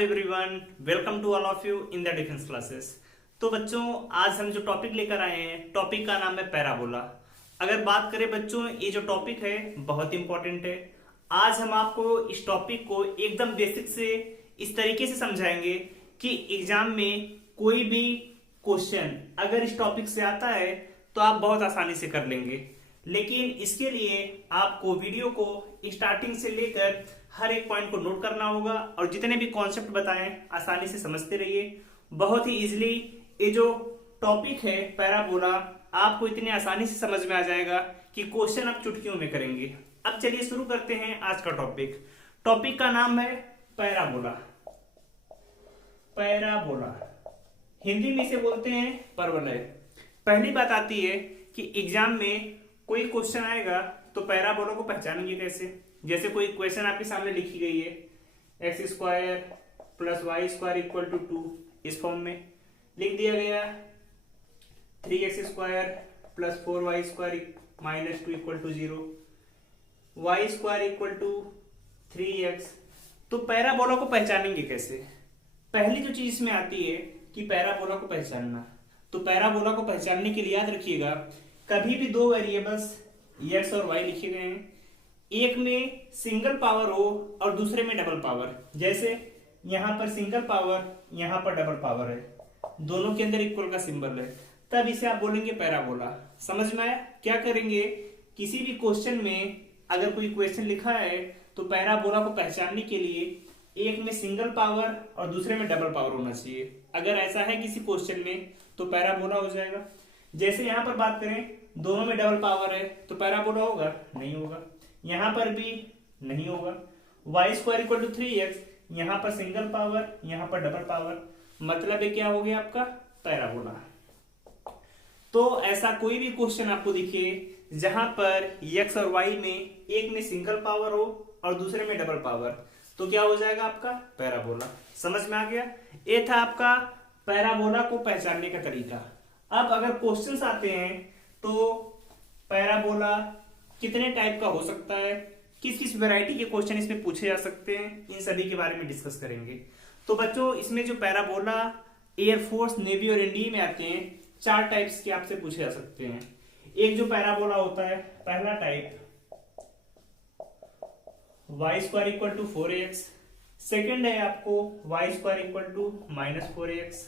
Everyone, welcome to all of you in the defence classes. तो बच्चों, आज हम जो टॉपिक लेकर आए हैं, टॉपिक का नाम है पैराबोला। अगर बात करें बच्चों, ये जो टॉपिक है बहुत इंपॉर्टेंट है। आज हम आपको इस टॉपिक को एकदम बेसिक से इस तरीके से समझाएंगे कि एग्जाम में कोई भी क्वेश्चन अगर इस टॉपिक से आता है तो आप बहुत आसानी से कर लेंगे। लेकिन इसके लिए आपको वीडियो को स्टार्टिंग से लेकर हर एक पॉइंट को नोट करना होगा और जितने भी कॉन्सेप्ट बताएं आसानी से समझते रहिए। बहुत ही इजीली ये जो टॉपिक है पैराबोला आपको इतनी आसानी से समझ में आ जाएगा कि क्वेश्चन आप चुटकियों में करेंगे। अब चलिए शुरू करते हैं आज का टॉपिक। टॉपिक का नाम है पैराबोला। पैराबोला हिंदी में इसे बोलते हैं परवलय। पहली बात आती है कि एग्जाम में कोई क्वेश्चन आएगा तो पैराबोला को पहचानेंगे कैसे। जैसे कोई क्वेश्चन आपके सामने लिखी गई है, x square plus y square equal to 2, इस फॉर्म में लिख दिया गया। 3x square plus 4y square minus 2 equal to 0, y square equal to 3x। तो पैराबोला को पहचानेंगे कैसे। पहली जो चीज इसमें आती है कि पैराबोला को पहचानना। तो पैराबोला को पहचानने के लिए याद रखिएगा, कभी भी दो वेरिएबल्स x और y लिखे गए हैं, एक में सिंगल पावर हो और दूसरे में डबल पावर। जैसे यहां पर सिंगल पावर, यहां पर डबल पावर है, दोनों के अंदर इक्वल का सिंबल है, तब इसे आप बोलेंगे पैराबोला। समझ में आया। क्या करेंगे, किसी भी क्वेश्चन में अगर कोई क्वेश्चन लिखा है तो पैराबोला को पहचानने के लिए एक में सिंगल पावर और दूसरे में डबल पावर होना चाहिए। अगर ऐसा है किसी क्वेश्चन में तो पैराबोला हो जाएगा। जैसे यहां पर बात करें, दोनों में डबल पावर है तो पैराबोला होगा? नहीं होगा। यहां पर भी नहीं होगा। Y square equal to 3x, यहां पर सिंगल पावर, यहां पर डबल पावर, मतलब है क्या हो गया आपका पैराबोला। तो ऐसा कोई भी क्वेश्चन आपको दिखे जहां पर x और y में एक में सिंगल पावर हो और दूसरे में डबल पावर, तो क्या हो जाएगा आपका पैराबोला। समझ में आ गया। ये था आपका पैराबोला को पहचानने का तरीका। अब अगर क्वेश्चंस आते हैं तो पैराबोला कितने टाइप का हो सकता है, किस किस वैरायटी के क्वेश्चन इसमें पूछे जा सकते हैं, इन सभी के बारे में डिस्कस करेंगे। तो बच्चों, इसमें जो पैराबोला एयरफोर्स, नेवी और इंडिया में आते हैं, 4 टाइप्स के आपसे पूछे जा सकते हैं। एक जो पैराबोला होता है, पहला type y square equal to 4x, second है आपको y square equal to minus 4x।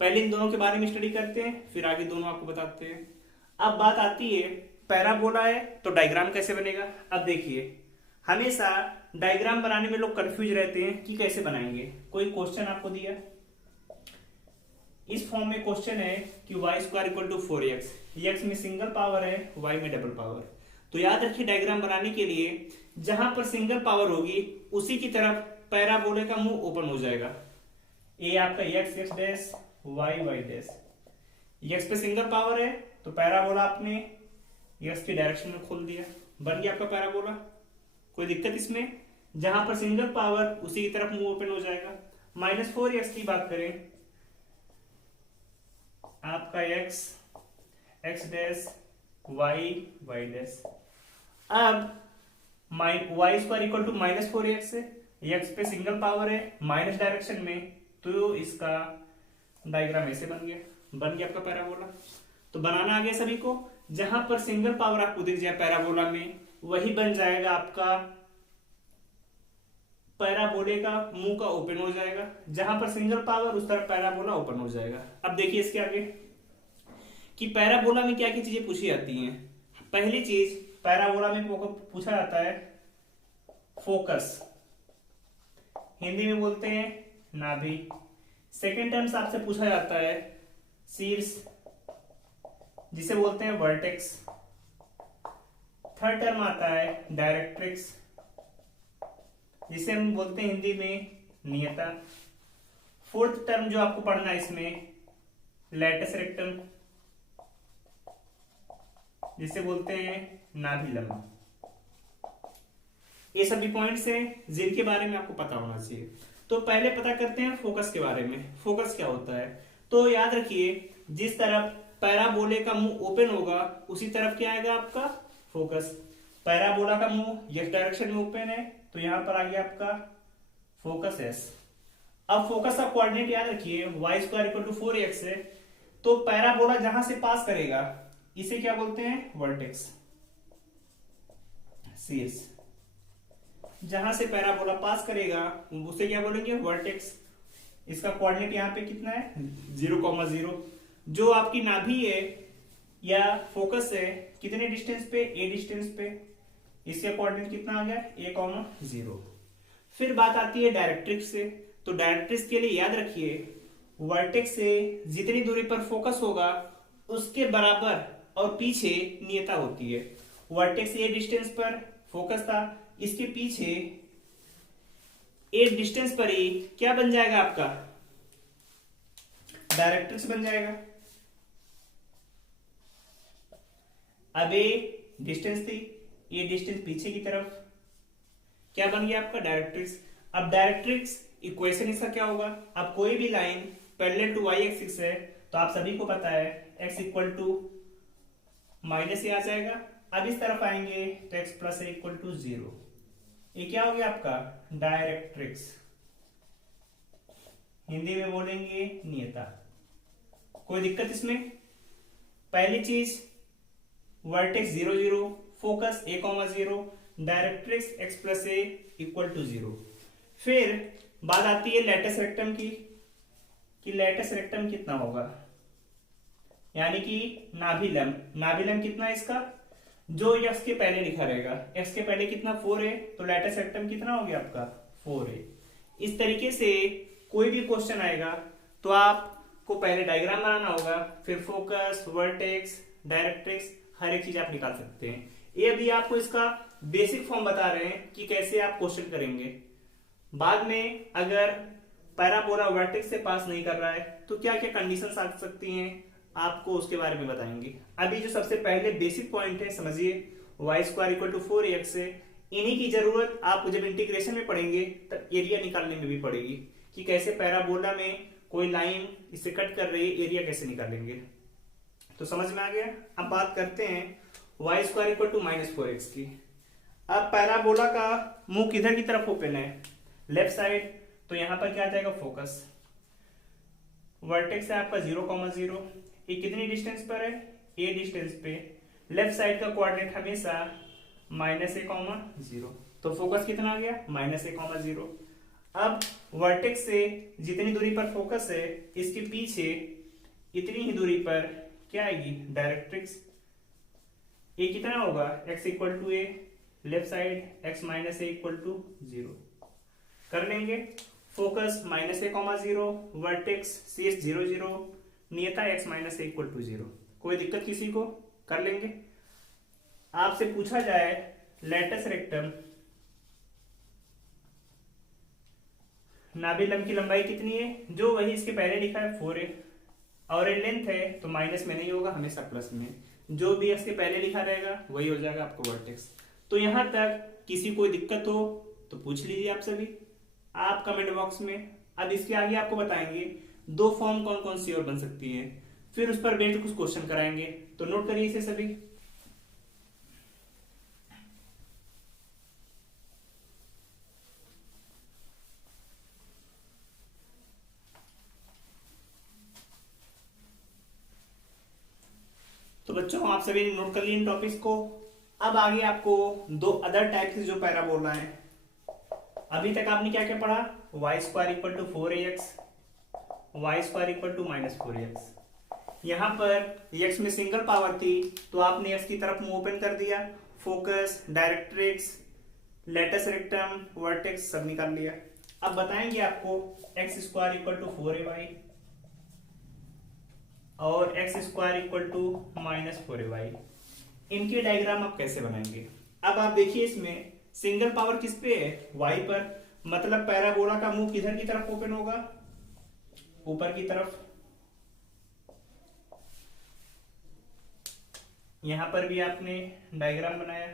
पहले इन दोनों के बारे में स्टडी करते हैं, फिर आगे दोनों आपको बताते हैं। अब बात आती है पैराबोला है तो डायग्राम कैसे बनेगा। अब देखिए, हमेशा डायग्राम बनाने में लोग कंफ्यूज रहते हैं कि कैसे बनाएंगे। कोई क्वेश्चन आपको दिया, इस फॉर्म में क्वेश्चन है कि y square equal to 4x, x में सिंगल पावर है, y में डबल पावर। तो याद रखिए, डायग्राम बनाने के लिए जहां पर सिंगल पावर होगी उसी की तरफ पैराबोले का मुंह ओपन हो जाएगा। ये आपका x dash, y dash. x पे सिंगल पावर है तो पैराबोला आपने x की डायरेक्शन में खोल दिया, बन गया आपका पैराबोला। कोई दिक्कत इसमें? जहां पर सिंगल पावर उसी की तरफ मुंह ओपन हो जाएगा। माइनस 4x की बात करें, आपका x डैश, y डैश। अब y square equal to minus 4x है, x पे सिंगल पावर है, माइनस डायरेक्शन में, तो इसका डायग्राम ऐसे बन गया आपका पैराबोला। तो बनाना आ गया सभी को। जहां पर सिंगल पावर आपको दिख जाए पैराबोला में, वही बन जाएगा आपका पैराबोले का मुंह का ओपन हो जाएगा। जहां पर सिंगल पावर उस तरफ पैराबोला ओपन हो जाएगा। अब देखिए इसके आगे कि पैराबोला में क्या क्या चीजें पूछी जाती हैं। पहली चीज, पैराबोला में पूछा जाता है फोकस, हिंदी में बोलते हैं नाभि। सेकेंड टर्म्स आपसे पूछा जाता है शीर्ष, जिसे बोलते हैं वर्टेक्स। थर्ड टर्म आता है डायरेक्ट्रिक्स, जिसे हम बोलते हैं हिंदी में नियता। फोर्थ टर्म जो आपको पढ़ना है इसमें लैटस रेक्टम, जिसे बोलते हैं नाभिलंब। ये सभी पॉइंट्स हैं जिनके बारे में आपको पता होना चाहिए। तो पहले पता करते हैं फोकस के बारे में। फोकस क्या होता है, तो याद रखिए, जिस तरफ पैराबोले का मुंह ओपन होगा उसी तरफ क्या आएगा आपका फोकस। पैराबोला का मुंह इस डायरेक्शन में ओपन है तो यहां पर आ गया आपका फोकस एस। अब फोकस का कोऑर्डिनेट याद रखिए, Y square equal to 4x है, तो पैराबोला जहां से पास करेगा इसे क्या बोलते हैं, वर्टेक्स। शीर्ष जहां से पैराबोला पास करेगा उसे क्या बोलेंगे, वर्टेक्स। इसका कोऑर्डिनेट यहाँ पे कितना है, 0,0। जो आपकी नाभि है या फोकस है कितने डिस्टेंस पे, a डिस्टेंस पे, इसका कोऑर्डिनेट कितना आ गया, a,0। फिर बात आती है डायरेक्ट्रिक्स से। तो डायरेक्ट्रिक्स के लिए याद रखिए, वर्टेक्स से जितनी दूरी पर फोकस होगा उसके बराबर और पीछे नियता होती है। वर्टेक्स ए डिस्टेंस पर फोकस था, इसके पीछे ए डिस्टेंस पर ही क्या बन जाएगा आपका, डायरेक्ट्रिक्स बन जाएगा। अब ए डिस्टेंस थी, ये डिस्टेंस पीछे की तरफ, क्या बन गया आपका, डायरेक्ट्रिक्स। अब डायरेक्ट्रिक्स इक्वेशन इसका क्या होगा, अब कोई भी line parallel to y axis है तो आप सभी को पता है x equal to minus a आ जाएगा। अब इस तरफ आएंगे तो x plus a equal to 0। ये क्या हो गया आपका, डायरेक्ट्रिक्स। हिंदी में बोलेंगे नियता। कोई दिक्कत इसमें, पहली चीज vertex 0 0, focus a,0, directrix x plus a equal to 0। फिर बात आती है लेटस रेक्टम की, कि लेटस रेक्टम कितना होगा, यानी कि नाभिलम कितना है इसका, जो x के पहले लिखा रहेगा, x के पहले कितना 4 है, तो लेटस रेक्टम कितना हो गया आपका, 4 है। इस तरीके से कोई भी क्वेश्चन आएगा तो आपको पहले डायग्राम बनाना होगा, फिर फोकस, वर्टेक्स, डायरेक्ट्रिक्स, हर एक चीज आप निकाल सकते हैं। ये अभी आपको इसका बेसिक फॉर्म बता रहे हैं कि कैसे आप क्वेश्चन करेंगे। बाद में अगर पैराबोला वर्टेक्स से पास नहीं कर रहा है तो क्या क्या कंडीशंस आ सकती हैं, आपको उसके बारे में बताएंगे। अभी जो सबसे पहले बेसिक पॉइंट है समझिए, Y square equal to 4x है। इन्हीं की जरूरत आपको जब इंटीग्रेशन में पढ़ेंगे तब एरिया निकालने में भी पड़ेगी, कि कैसे पैराबोला में कोई लाइन इसे कट कर रही है, एरिया कैसे निकालेंगे। तो समझ में आ गया। अब बात करते हैं Y square equal to -4x की। अब पैराबोला का मुंह किधर की तरफ ओपन है, लेफ्ट साइड, तो यहां पर क्या आ जाएगा, फोकस। वर्टेक्स है आपका 0,0, ये कितनी डिस्टेंस पर है, a डिस्टेंस पे। लेफ्ट साइड का कोऑर्डिनेट हमेशा -a,0, तो फोकस कितना आ गया, -a,0। अब वर्टेक्स से जितनी दूरी पर फोकस है इसके पीछे इतनी ही दूरी पर क्या आएगी, डायरेक्ट्रिक्स। ये कितना होगा, x equal to a, left side x minus a equal to 0 कर लेंगे। फोकस -a,0, वर्टेक्स cs 0 0, नियता x minus a equal to 0। कोई दिक्कत किसी को, कर लेंगे। आपसे पूछा जाए लेटस रेक्टम, नाभिलम की लंबाई कितनी है, जो वही इसके पहले लिखा है 4 है, और ये लेंथ है तो माइनस में नहीं होगा, हमेशा प्लस में। जो भी इसके पहले लिखा रहेगा वही हो जाएगा आपको वर्टेक्स। तो यहां तक किसी कोई दिक्कत हो तो पूछ लीजिए आप सभी, आप कमेंट बॉक्स में। अब इसके आगे आपको बताएंगे दो फॉर्म कौन कौन सी और बन सकती है, फिर उस पर बेस्ड कुछ क्वेश्चन कराएंगे, तो नोट करिए इसे सभी। तो बच्चों आप सभी ने नोट कर लिए इन टॉपिक्स को। अब आगे आपको दो अदर टाइप के जो पैराबोला है, अभी तक आपने क्या क्या पढ़ा, y square equal to 4ax, y square equal to -4x। यहां पर x में सिंगल पावर थी तो आपने x की तरफ मुंह ओपन कर दिया, focus, directrix, latus rectum, vertex सब निकाल लिया। अब बताएंगे आपको x square equal to 4ay और x square equal to -4ay, इनके डायग्राम आप कैसे बनाएंगे। अब आप देखिए इसमें सिंगल पावर किस पे है, y पर, मतलब पैराबोला का मुंह किधर की तरफ ओपन होगा, ऊपर की तरफ। यहां पर भी आपने डायग्राम बनाया,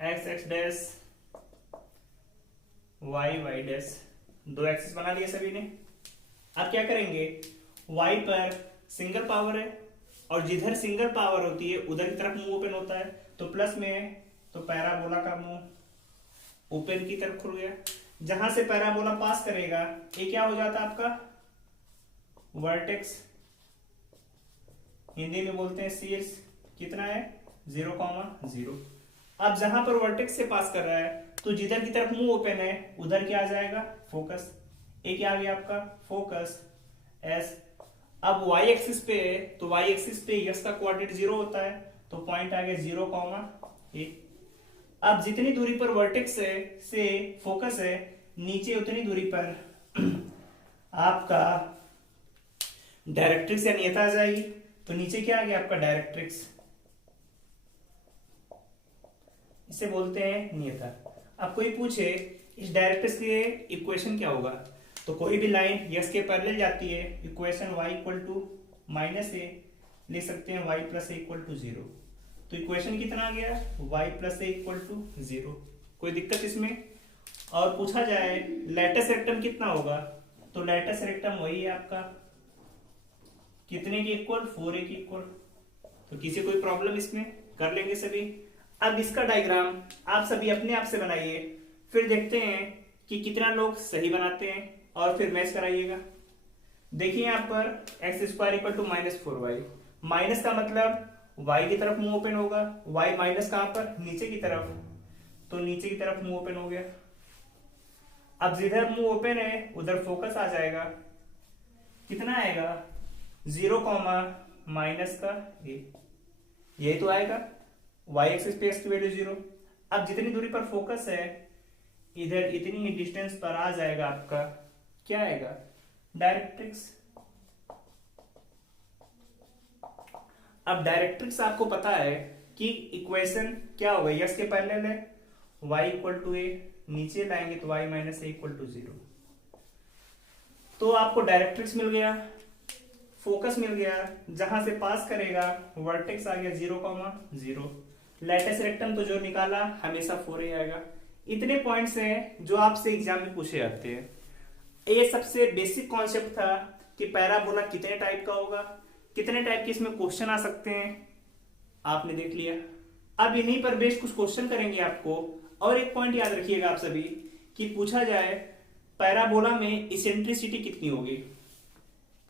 x x dash, y y dash, दो एक्सिस बना लिए सभी ने। अब क्या करेंगे, y पर सिंगल पावर है और जिधर सिंगल पावर होती है उधर की तरफ मुंह ओपन होता है, तो प्लस में तो पैराबोला का मुंह ओपन की तरफ खुल गया। जहां से पैराबोला पास करेगा ये क्या हो जाता है आपका वर्टेक्स, हिंदी में बोलते हैं शीर्ष। कितना है 0,0। अब जहां पर वर्टेक्स से पास कर रहा है तो जिधर की तरफ मुंह ओपन है उधर क्या आ जाएगा फोकस। ये क्या आ गया आपका फोकस एस। अब y एक्सिस पे है तो y एक्सिस पे यस का कोऑर्डिनेट 0 होता है तो पॉइंट आ गया 0,a। अब जितनी दूरी पर वर्टेक्स है से फोकस है नीचे उतनी दूरी पर आपका डायरेक्ट्रिक्स या नियता आ जाएगी। तो नीचे क्या आ गया आपका डायरेक्ट्रिक्स, इसे बोलते हैं नियता। अब कोई पूछे इस डायरेक्ट्रिक्स के इक्वेशन क्या होगा, तो कोई भी लाइन यस के पैरेलल जाती है equation y equal to -a ले सकते हैं y plus a equal to 0। तो इक्वेशन कितना आ गया y plus a equal to 0। कोई दिक्कत इसमें। और पूछा जाए लैटिस रेक्टम कितना होगा, तो लैटिस रेक्टम वही है आपका कितने के इक्वल 4a के इक्वल। तो किसी कोई प्रॉब्लम इसमें कर लेंगे सभी। अब इसका डायग्राम आप सभी अपने आप से बनाइए, फिर देखते हैं कि कितना लोग सही बनाते हैं और फिर मैच कराइएगा। देखिए यहाँ पर x square equal to -4y, minus का मतलब y की तरफ मुंह ओपन होगा, y माइनस कहां पर नीचे की तरफ, तो नीचे की तरफ मुंह ओपन हो गया। अब जिधर मुंह ओपन है उधर फोकस आ जाएगा, कितना आएगा 0, माइनस का a, यही तो आएगा y एक्सिस पे x की वैल्यू 0। अब जितनी दूरी पर फोकस है इधर इतनी ही डिस्टेंस पर आ जाएगा आपका क्या आएगा डायरेक्ट्रिक्स। अब डायरेक्ट्रिक्स आपको पता है कि इक्वेशन क्या होगा, यस के पैरेलल है y इक्वल टू a, नीचे लाएंगे तो y minus a equal to 0। तो आपको डायरेक्ट्रिक्स मिल गया, फोकस मिल गया, जहां से पास करेगा वर्टेक्स आ गया 0,0। लैटिस रेक्टम तो जो निकाला हमेशा 4a आएगा। इतने पॉइंट्स हैं जो आपसे एग्जाम में पूछे जाते हैं। ये सबसे बेसिक कॉन्सेप्ट था कि पैराबोला कितने टाइप का होगा, कितने टाइप के इसमें क्वेश्चन आ सकते हैं, आपने देख लिया। अब इन्हीं पर बेस्ड कुछ क्वेश्चन करेंगे आपको। और एक पॉइंट याद रखिएगा आप सभी कि पूछा जाए पैराबोला में इसेंट्रिसिटी कितनी होगी,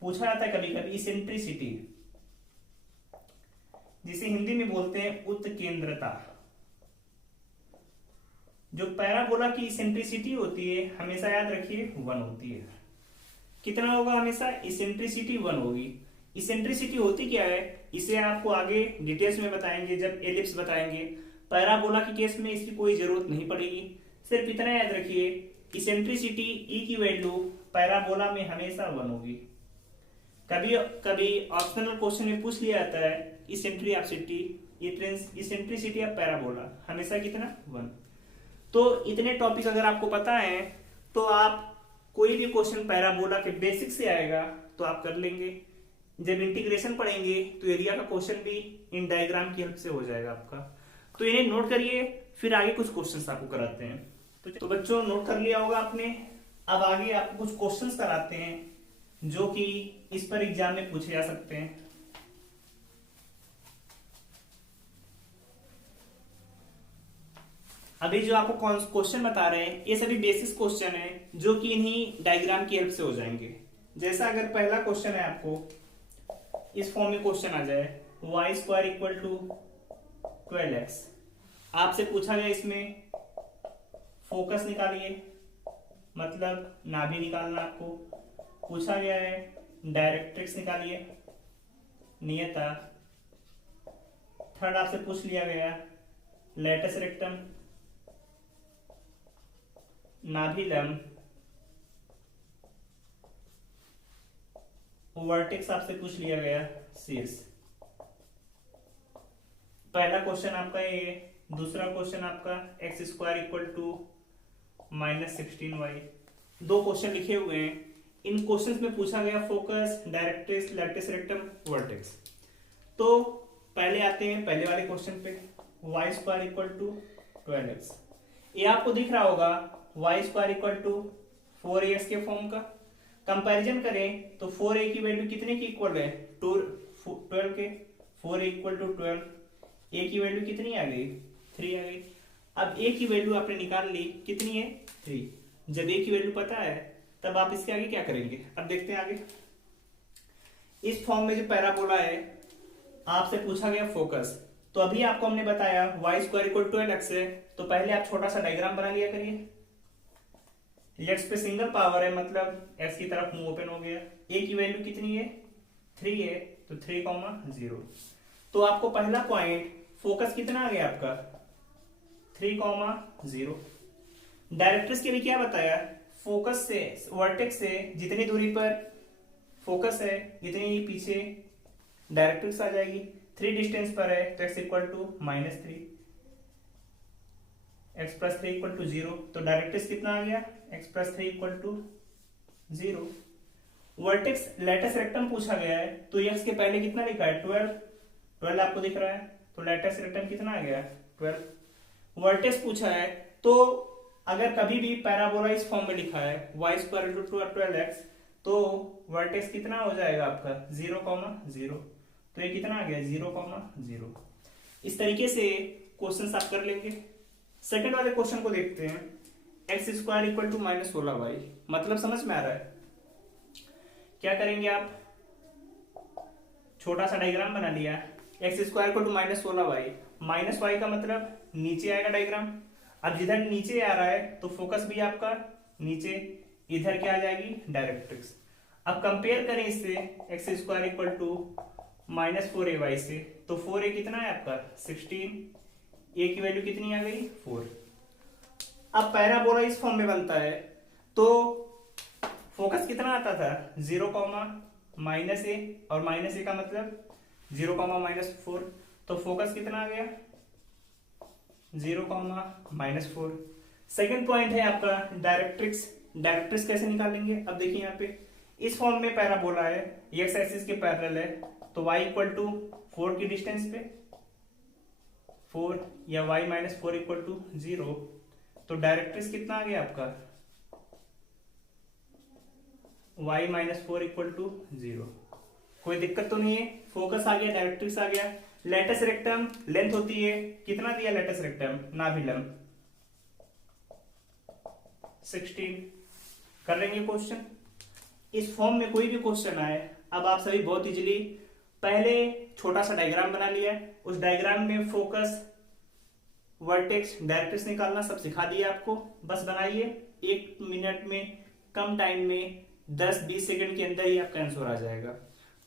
पूछा जाता है कभी कभी इसेंट्रिसिटी, जिसे हिंदी में बोलते हैं उत्केंद्रता। जो पैराबोला की इसेंट्रिसिटी होती है हमेशा याद रखिए 1 होती है। कितना होगा हमेशा इसेंट्रिसिटी 1 होगी। इसेंट्रिसिटी होती क्या है इसे आपको आगे डिटेल्स में बताएंगे जब एलिप्स बताएंगे। पैराबोला के केस में इसकी कोई जरूरत नहीं पड़ेगी, सिर्फ इतना याद रखिए इसेंट्रिसिटी ई की वैल्यू पैराबोला में हमेशा 1 होगी। कभी कभी ऑप्शनल क्वेश्चन में पूछ लिया जाता है इसेंट्रिसिटी ऑफ पैराबोला हमेशा कितना 1। तो इतने टॉपिक अगर आपको पता है तो आप कोई भी क्वेश्चन पैराबोला के बेसिक से आएगा तो आप कर लेंगे। जब इंटीग्रेशन पढ़ेंगे तो एरिया का क्वेश्चन भी इन डायग्राम की हेल्प से हो जाएगा आपका। तो इन्हें नोट करिए, फिर आगे कुछ क्वेश्चंस आपको कराते हैं। तो बच्चों नोट कर लिया होगा आपने। अब आगे आपको कुछ क्वेश्चंस कराते हैं जो कि इस पर एग्जाम में पूछे जा सकते हैं। अभी जो आपको क्वेश्चन बता रहे हैं ये सभी बेसिक क्वेश्चन है जो कि इन्हीं डायग्राम की हेल्प से हो जाएंगे। जैसा अगर पहला क्वेश्चन है आपको इस फॉर्म में क्वेश्चन आ जाए Y square equal to 12x, आपसे पूछा गया इसमें फोकस निकालिए, मतलब नाभि निकालना आपको पूछा गया है, डायरेक्ट्रिक्स निकालिए, नियता, थर्ड आपसे पूछ लिया गया लैटिस रेक्टम, नाभिलम, वर्टेक्स आपसे पूछ लिया गया शीर्ष। पहला क्वेश्चन आपका ये, दूसरा क्वेश्चन आपका x square equal to -16y। दो क्वेश्चन लिखे हुए हैं, इन क्वेश्चंस में पूछा गया focus, directrix, lattice rectum, vertex. तो पहले आते हैं पहले वाले क्वेश्चन पे, Y square equal to 12x। ये आपको दिख रहा होगा Y square equal to 4ax के फॉर्म का। कंपैरिजन करें तो 4a की वैल्यू कितने की इक्वल है 12 के, 4a इक्वल टू 12, a की वैल्यू कितनी आ गई 3 आ गई। अब a की वैल्यू आपने निकाल ली कितनी है 3। जब ए की वैल्यू पता है तब आप इसके आगे क्या करेंगे। अब देखते हैं आगे। इस फॉर्म में जो पैराबोला है आपसे पूछा गया फोकस, तो अभी आपको हमने बताया वाई स्क्वायर इक्वल 12x है, तो पहले आप छोटा सा डायग्राम बना लिया करिए। x पे सिंगल पावर है मतलब x की तरफ मुंह ओपन हो गया। a की वैल्यू कितनी है 3 है, तो 3,0। तो आपको पहला पॉइंट फोकस कितना आ गया आपका 3,0। डायरेक्ट्रिक्स के लिए क्या बताया, फोकस से वर्टेक्स से जितनी दूरी पर फोकस है इतनी ही पीछे डायरेक्ट्रिक्स आ जाएगी। 3 डिस्टेंस पर है तो x equal to -3, x plus 3 equal to 0, तो डायरेक्ट्रिक्स कितना आ गया x plus 3 equal to 0। Vertex latus rectum पूछा गया है, तो x के पहले कितना लिखा है 12 आपको दिख रहा है, तो लेटस रेक्टम कितना आ गया 12। वर्टेक्स पूछा है, तो अगर कभी भी पैराबोला इस फॉर्म में लिखा है y स्क्वायर टू 12x, तो वर्टेक्स कितना हो जाएगा आपका 0,0, तो ये कितना आ गया 0,0। इस तरीके से क्वेश्चन आप कर लेंगे। सेकंड वाले क्वेश्चन को देखते हैं, x square equal to -16y, मतलब समझ में आ रहा है। क्या करेंगे आप, छोटा सा डायग्राम बना लिया, x square equal to -16y, -y का मतलब नीचे आएगा डायग्राम। अब जिधर नीचे आ रहा है तो फोकस भी आपका नीचे, इधर क्या आ जाएगी डायरेक्ट्रिक्स। अब कंपेयर करें इससे x square equal to -4ay से, तो 4a कितना है आपका 16, a की वैल्यू कितनी आ गई 4। अब पैराबोला इस फॉर्म में बनता है तो फोकस कितना आता था 0, -a, और -a का मतलब 0, -4, तो फोकस कितना आ गया 0, -4। सेकेंड पॉइंट है आपका डायरेक्ट्रिक्स। डायरेक्ट्रिक्स कैसे निकालेंगे, अब देखिए यहाँ पे इस फॉर्म में पैराबोला है, एक्स एक्सिस के पैरेलल है, तो y इक्वल टू 4 की डिस्टेंस पे 4 या y -4 इक्वल टू 0, तो डायरेक्ट्रिक्स कितना आ गया आपका y -4 इक्वल टू 0। कोई दिक्कत तो नहीं है, फोकस आ गया, डायरेक्ट्रिक्स आ गया। लेटस रेक्टम लेंथ होती है, कितना दिया लेटस रेक्टम नाभिलंब 16। कर लेंगे क्वेश्चन। इस फॉर्म में कोई भी क्वेश्चन आए, अब आप सभी बहुत इजीली पहले छोटा सा डायग्राम बना लिया है, उस डायग्राम में फोकस वर्टेक्स डायरेक्ट्रिक्स निकालना सब सिखा दिया आपको, बस बनाइए 1 मिनट में, कम टाइम में 10-20 सेकंड के अंदर ही आपका आंसर आ जाएगा।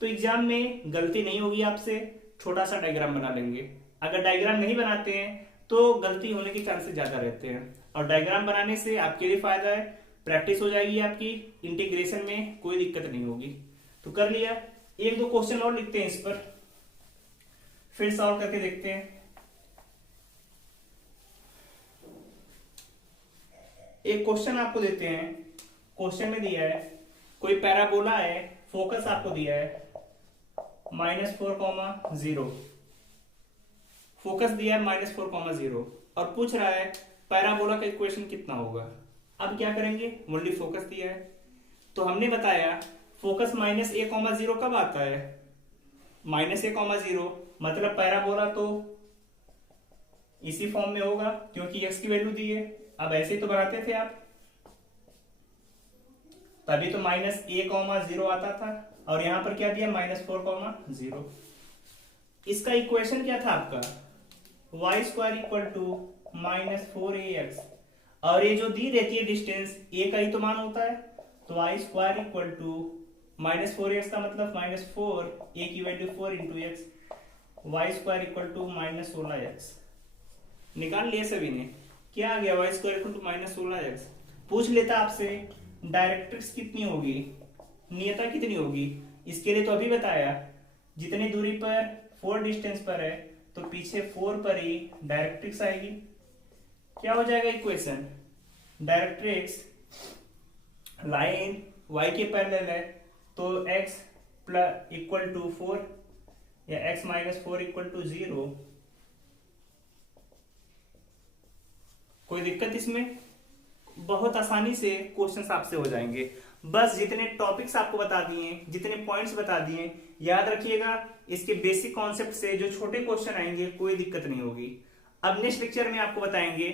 तो एग्जाम में गलती नहीं होगी आपसे, छोटा सा डायग्राम बना लेंगे। अगर डायग्राम नहीं बनाते हैं तो गलती होने के चांसेस ज्यादा रहते हैं, और डायग्राम बनाने से आपके लिए फायदा है, प्रैक्टिस हो जाएगी आपकी, इंटीग्रेशन में कोई दिक्कत नहीं होगी। तो कर लिया, 1-2 क्वेश्चन और लिखते हैं इस पर, फिर सॉल्व करके देखते हैं। एक क्वेश्चन आपको देते हैं, क्वेश्चन में दिया है कोई पैराबोला है, फोकस आपको दिया है -4,0, फोकस दिया है -4,0, और पूछ रहा है पैराबोला का इक्वेशन कितना होगा। अब क्या करेंगे, ओनली फोकस दिया है, तो हमने बताया फोकस -a,0 कब आता है -a,0, मतलब पैराबोला तो इसी फॉर्म में होगा क्योंकि x की वैल्यू दी है। अब ऐसे तो बनाते थे आप, तभी तो -a,0 आता था, और यहां पर क्या दिया -4,0। इसका इक्वेशन क्या था आपका y square equal to -4ax, और ये जो दी रहती है डिस्टेंस a का ही तो मान होता है, तो y square equal to -4x का मतलब -4, a की value 4 into x, y square equal to -16x। निकाल लिया सभी ने, क्या आ गया y square equal to -16x। पूछ लेता आपसे डायरेक्ट्रिक्स कितनी होगी, नियता कितनी होगी, इसके लिए तो अभी बताया जितनी दूरी पर 4 डिस्टेंस पर है तो पीछे 4 पर ही डायरेक्ट्रिक्स आएगी। क्या हो जाएगा इक्वेशन, डायरेक्ट्रिक्स लाइन y के पैरेलल है तो x प्लस इक्वल टू 4 या x -4 इक्वल टू 0। कोई दिक्कत इसमें, बहुत आसानी से क्वेश्चंस आपसे हो जाएंगे। बस जितने टॉपिक्स आपको बता दिए, जितने पॉइंट्स बता दिए, याद रखिएगा, इसके बेसिक कॉन्सेप्ट से जो छोटे क्वेश्चन आएंगे कोई दिक्कत नहीं होगी। अब नेक्स्ट लेक्चर में आपको बताएंगे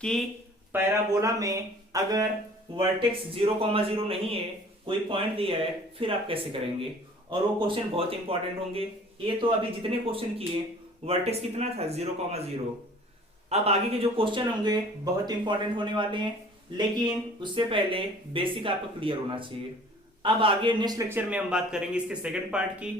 कि पैराबोला में अगर वर्टेक्स 0,0 नहीं है, कोई पॉइंट दिया है, फिर आप कैसे करेंगे? और वो क्वेश्चन बहुत इंपॉर्टेंट होंगे। ये तो अभी जितने क्वेश्चन किए वर्टेक्स कितना था 0,0। अब आगे के जो क्वेश्चन होंगे बहुत इंपॉर्टेंट होने वाले हैं, लेकिन उससे पहले बेसिक आपको क्लियर होना चाहिए। अब आगे नेक्स्ट लेक्चर में हम बात करेंगे इसके सेकंड पार्ट की।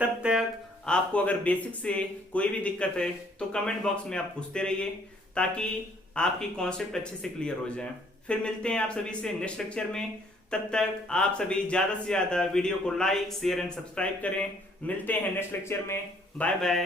तब तक आपको अगर बेसिक से कोई भी दिक्कत है तो कमेंट बॉक्स में आप पूछते रहिए, ताकि आपकी कॉन्सेप्ट अच्छे से क्लियर हो जाए। फिर मिलते हैं आप सभी से नेक्स्ट लेक्चर में। तब तक आप सभी ज्यादा से ज्यादा वीडियो को लाइक शेयर एंड सब्सक्राइब करें। मिलते हैं नेक्स्ट लेक्चर में। Bye bye.